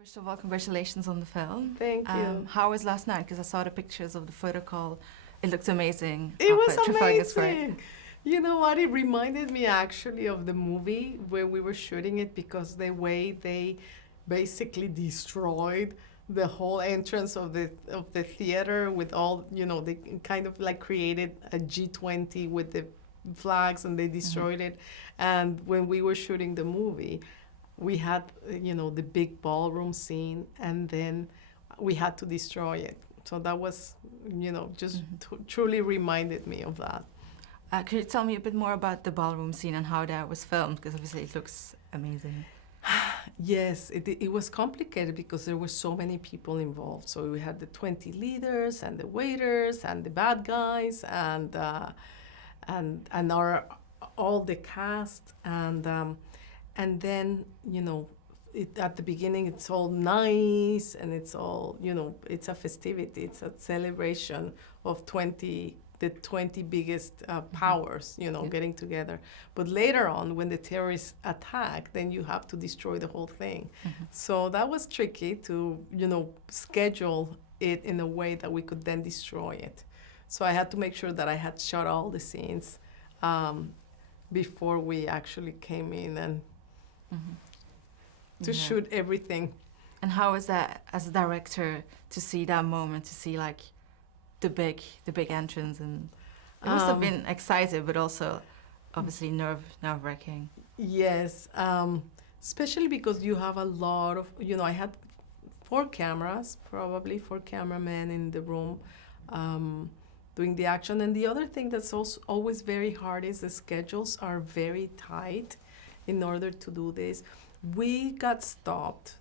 First of all, congratulations on the film. Thank you. How was last night? Because I saw the pictures of the photo call. It looked amazing. It up was at Trafalgar Square. amazing. You know what? It reminded me actually of the movie where we were shooting it, because the way they basically destroyed the whole entrance of the theater with all, they kind of like created a G20 with the flags, and they destroyed it. And when we were shooting the movie, we had, the big ballroom scene, and then we had to destroy it. So that was, just truly reminded me of that. Could you tell me a bit more about the ballroom scene and how that was filmed? Because obviously it looks amazing. Yes, it was complicated because there were so many people involved. So we had the 20 leaders and the waiters and the bad guys and our all the cast, and then at the beginning it's all nice, and it's all, it's a festivity, it's a celebration of the 20 biggest powers, getting together. But later on, when the terrorists attack, then you have to destroy the whole thing. So that was tricky to, schedule it in a way that we could then destroy it. So I had to make sure that I had shot all the scenes before we actually came in and to shoot everything. And how was that as a director to see that moment, to see like the big entrance? And it must have been exciting, but also obviously nerve-wracking. Yes, especially because you have a lot of, I had 4 cameras, probably 4 cameramen in the room doing the action. And the other thing that's also always very hard is the schedules are very tight in order to do this. We got stopped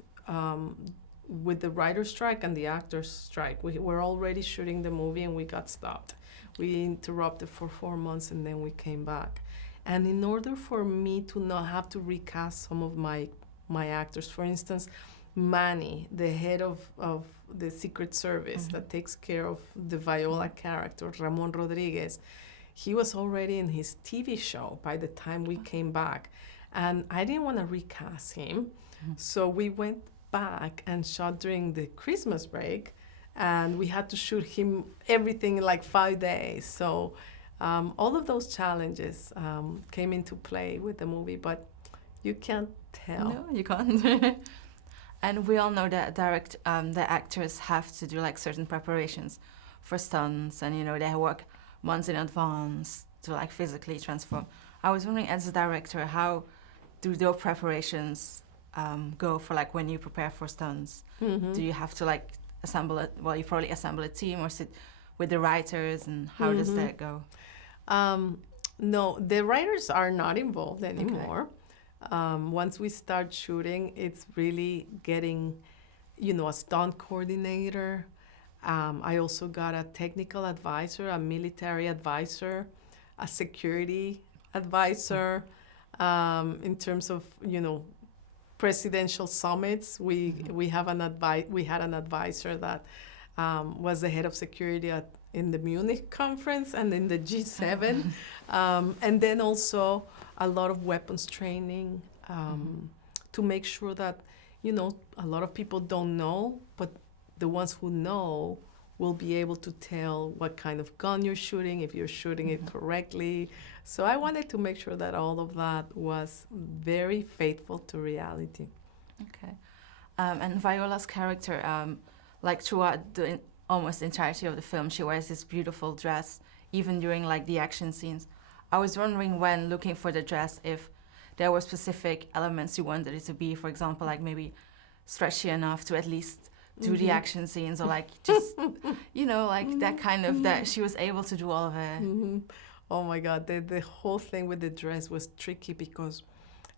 with the writer's strike and the actor's strike. We were already shooting the movie and we got stopped. We interrupted for 4 months and then we came back. And in order for me to not have to recast some of my actors, for instance, Manny, the head of the Secret Service that takes care of the Viola character, Ramon Rodriguez, he was already in his TV show by the time we came back. And I didn't want to recast him. So we went back and shot during the Christmas break, and we had to shoot him everything in like 5 days. So all of those challenges came into play with the movie, but you can't tell. No, you can't. And we all know that the actors have to do like certain preparations for stunts, and they work months in advance to like physically transform. I was wondering, as a director, how do those preparations go for like when you prepare for stunts? Do you have to like assemble it? Well, you probably assemble a team or sit with the writers, and how does that go? No, the writers are not involved anymore. Once we start shooting, it's really getting, a stunt coordinator. I also got a technical advisor, a military advisor, a security advisor. In terms of, presidential summits, we had an advisor that was the head of security in the Munich conference and in the G7, and then also a lot of weapons training to make sure that, a lot of people don't know, but the ones who know will be able to tell what kind of gun you're shooting, if you're shooting it correctly. So I wanted to make sure that all of that was very faithful to reality. Okay. And Viola's character, like throughout the almost entirety of the film, she wears this beautiful dress, even during like the action scenes. I was wondering, when looking for the dress, if there were specific elements you wanted it to be, for example, like maybe stretchy enough to at least do the action scenes, or like just, like that kind of, that she was able to do all of it. Oh my God, the whole thing with the dress was tricky because,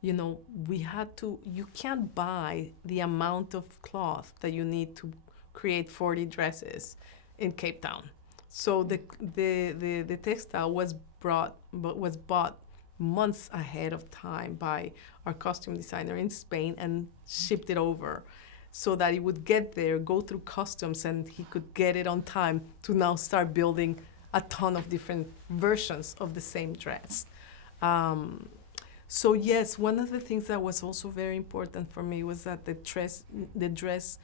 we had to, you can't buy the amount of cloth that you need to create 40 dresses in Cape Town. So the textile was bought months ahead of time by our costume designer in Spain and shipped it over, so that it would get there, go through customs, and he could get it on time to now start building a ton of different versions of the same dress. So yes, one of the things that was also very important for me was that the dress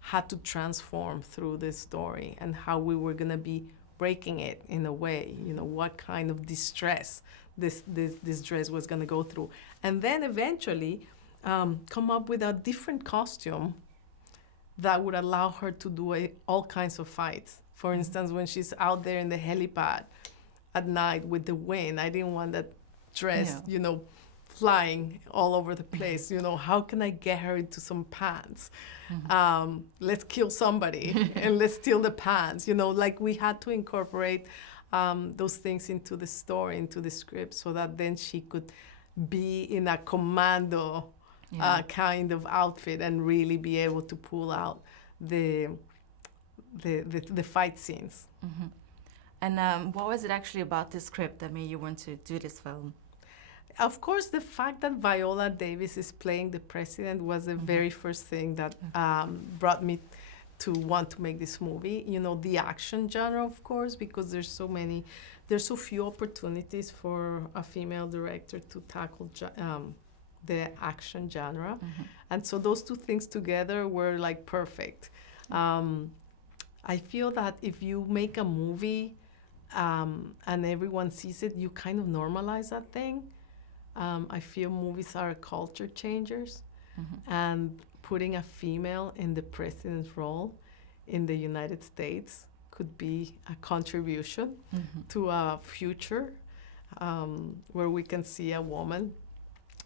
had to transform through the story and how we were gonna be breaking it in a way, what kind of distress this dress was gonna go through. And then eventually come up with a different costume that would allow her to do all kinds of fights. For instance, when she's out there in the helipad at night with the wind, I didn't want that dress, flying all over the place. How can I get her into some pants? Let's kill somebody and let's steal the pants. Like we had to incorporate those things into the story, into the script, so that then she could be in a commando kind of outfit and really be able to pull out the fight scenes. Mm-hmm. And what was it actually about the script that made you want to do this film? Of course, the fact that Viola Davis is playing the president was the very first thing that brought me to want to make this movie. The action genre, of course, because there's so few opportunities for a female director to tackle the action genre. And so those two things together were like perfect. I feel that if you make a movie and everyone sees it, you kind of normalize that thing. I feel movies are culture changers, and putting a female in the president's role in the United States could be a contribution to a future where we can see a woman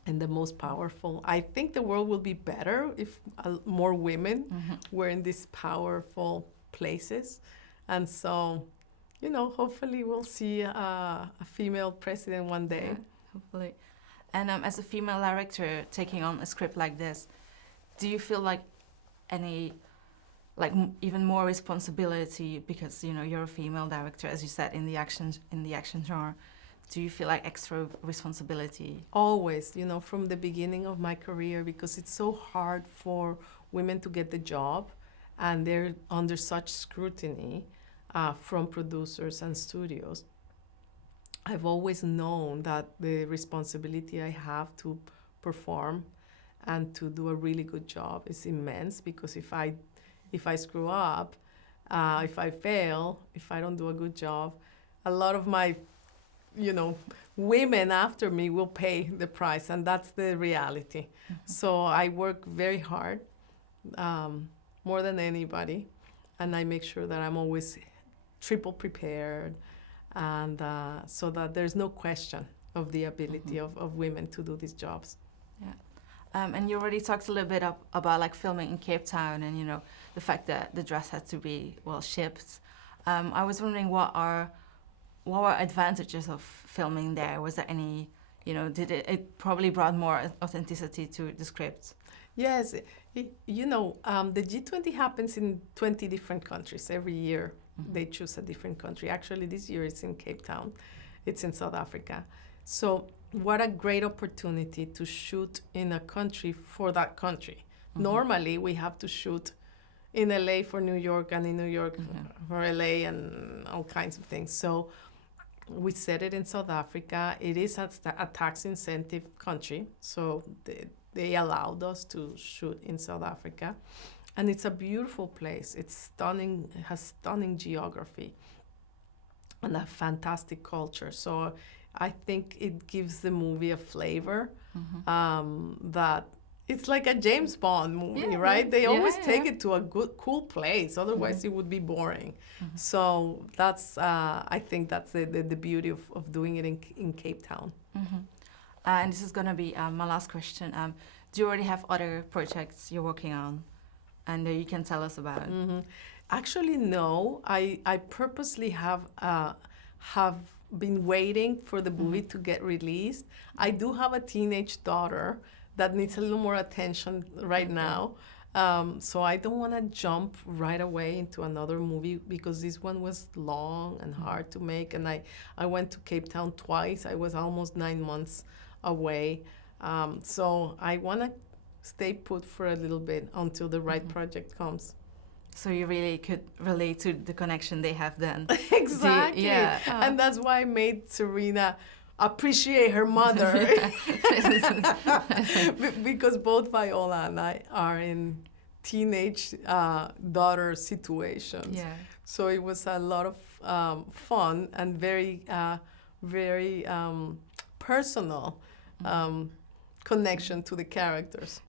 in the most powerful. I think the world will be better if more women were in these powerful places. And so, hopefully we'll see a female president one day. Yeah, hopefully. And as a female director taking on a script like this, do you feel like any, even more responsibility because you're a female director, as you said, in the action genre? Do you feel like extra responsibility? Always, from the beginning of my career, because it's so hard for women to get the job, and they're under such scrutiny from producers and studios. I've always known that the responsibility I have to perform and to do a really good job is immense, because if I screw up, if I fail, if I don't do a good job, a lot of my women after me will pay the price, and that's the reality. So I work very hard, more than anybody, and I make sure that I'm always triple prepared, and so that there's no question of the ability of women to do these jobs. Yeah. And you already talked a little bit about filming in Cape Town, and the fact that the dress had to be shipped. I was wondering what were advantages of filming there? Was there any, did it probably brought more authenticity to the script? Yes, the G20 happens in 20 different countries every year. They choose a different country. Actually, this year it's in Cape Town. It's in South Africa. So what a great opportunity to shoot in a country for that country. Normally, we have to shoot in LA for New York, and in New York for LA, and all kinds of things. So we set it in South Africa. It is a tax incentive country, so they allowed us to shoot in South Africa. And it's a beautiful place. It's stunning, it has stunning geography and a fantastic culture. So I think it gives the movie a flavor that it's like a James Bond movie, right? They always take it to a cool place. Otherwise, it would be boring. So that's, I think that's the beauty of doing it in Cape Town. And this is going to be my last question. Do you already have other projects you're working on and you can tell us about? Actually, no. I purposely have been waiting for the movie to get released. I do have a teenage daughter that needs a little more attention right now. So I don't want to jump right away into another movie, because this one was long and hard to make. And I went to Cape Town twice. I was almost 9 months away. So I want to stay put for a little bit until the right project comes. So you really could relate to the connection they have then. Exactly. Yeah. And that's why I made Serena appreciate her mother because both Viola and I are in teenage daughter situations. Yeah. So it was a lot of fun and very personal connection to the characters.